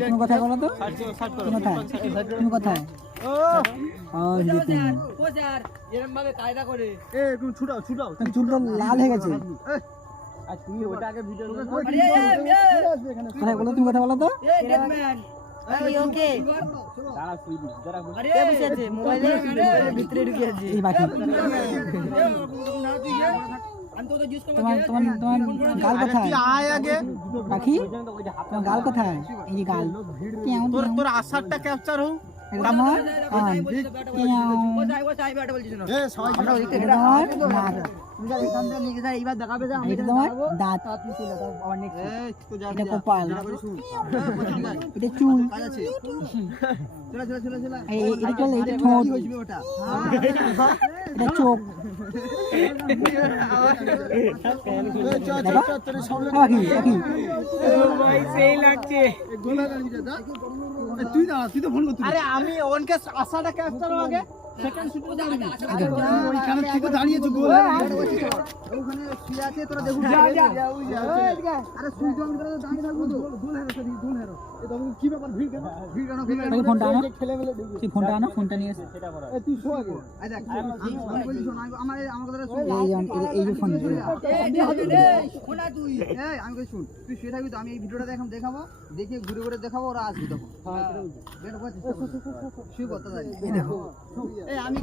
তুমি কোথায় বলো তো? তুমি কোথায়? চুলটা লাল হয়ে গেছে। কোথায় বলো? তুমি কথা বলো তো? গাল কোথায় পাখি? তোমার গাল কোথায়? এই যে গাল। তোর আশারটা ক্যাপচার হোক। চোখ সেই লাগছে। আরে আমি ওনকে আশাটা ক্যাপচার আগে সেকেন্ড শুট ওইখানে ঠিক দাঁড়িয়েছে গোল ওখানে শুয়ে আছে তোরা দেখু আরে সুই জং করে দাঁড়িয়ে থাকবো তো গোল হেরো এ তখন কি ব্যাপার ভিড় কেন ফোনটা আনো তুই ফোনটা আনো ফোনটা নিয়ে এসে সেটা করো এই তুই শো আগে আই দেখ আমি বলি শোন আমার কথা শুন এই যে ফোন শোনা তুই এই আমি কই শুন তুই শুয়ে থাকবি তো আমি এই ভিডিওটা দেখাবো দেখে ঘুরে ঘুরে দেখাবো ওরা আসবে তখন হ্যাঁ বেটা শুয়ে কথা দাঁড়িয়ে এই দেখো এই আমি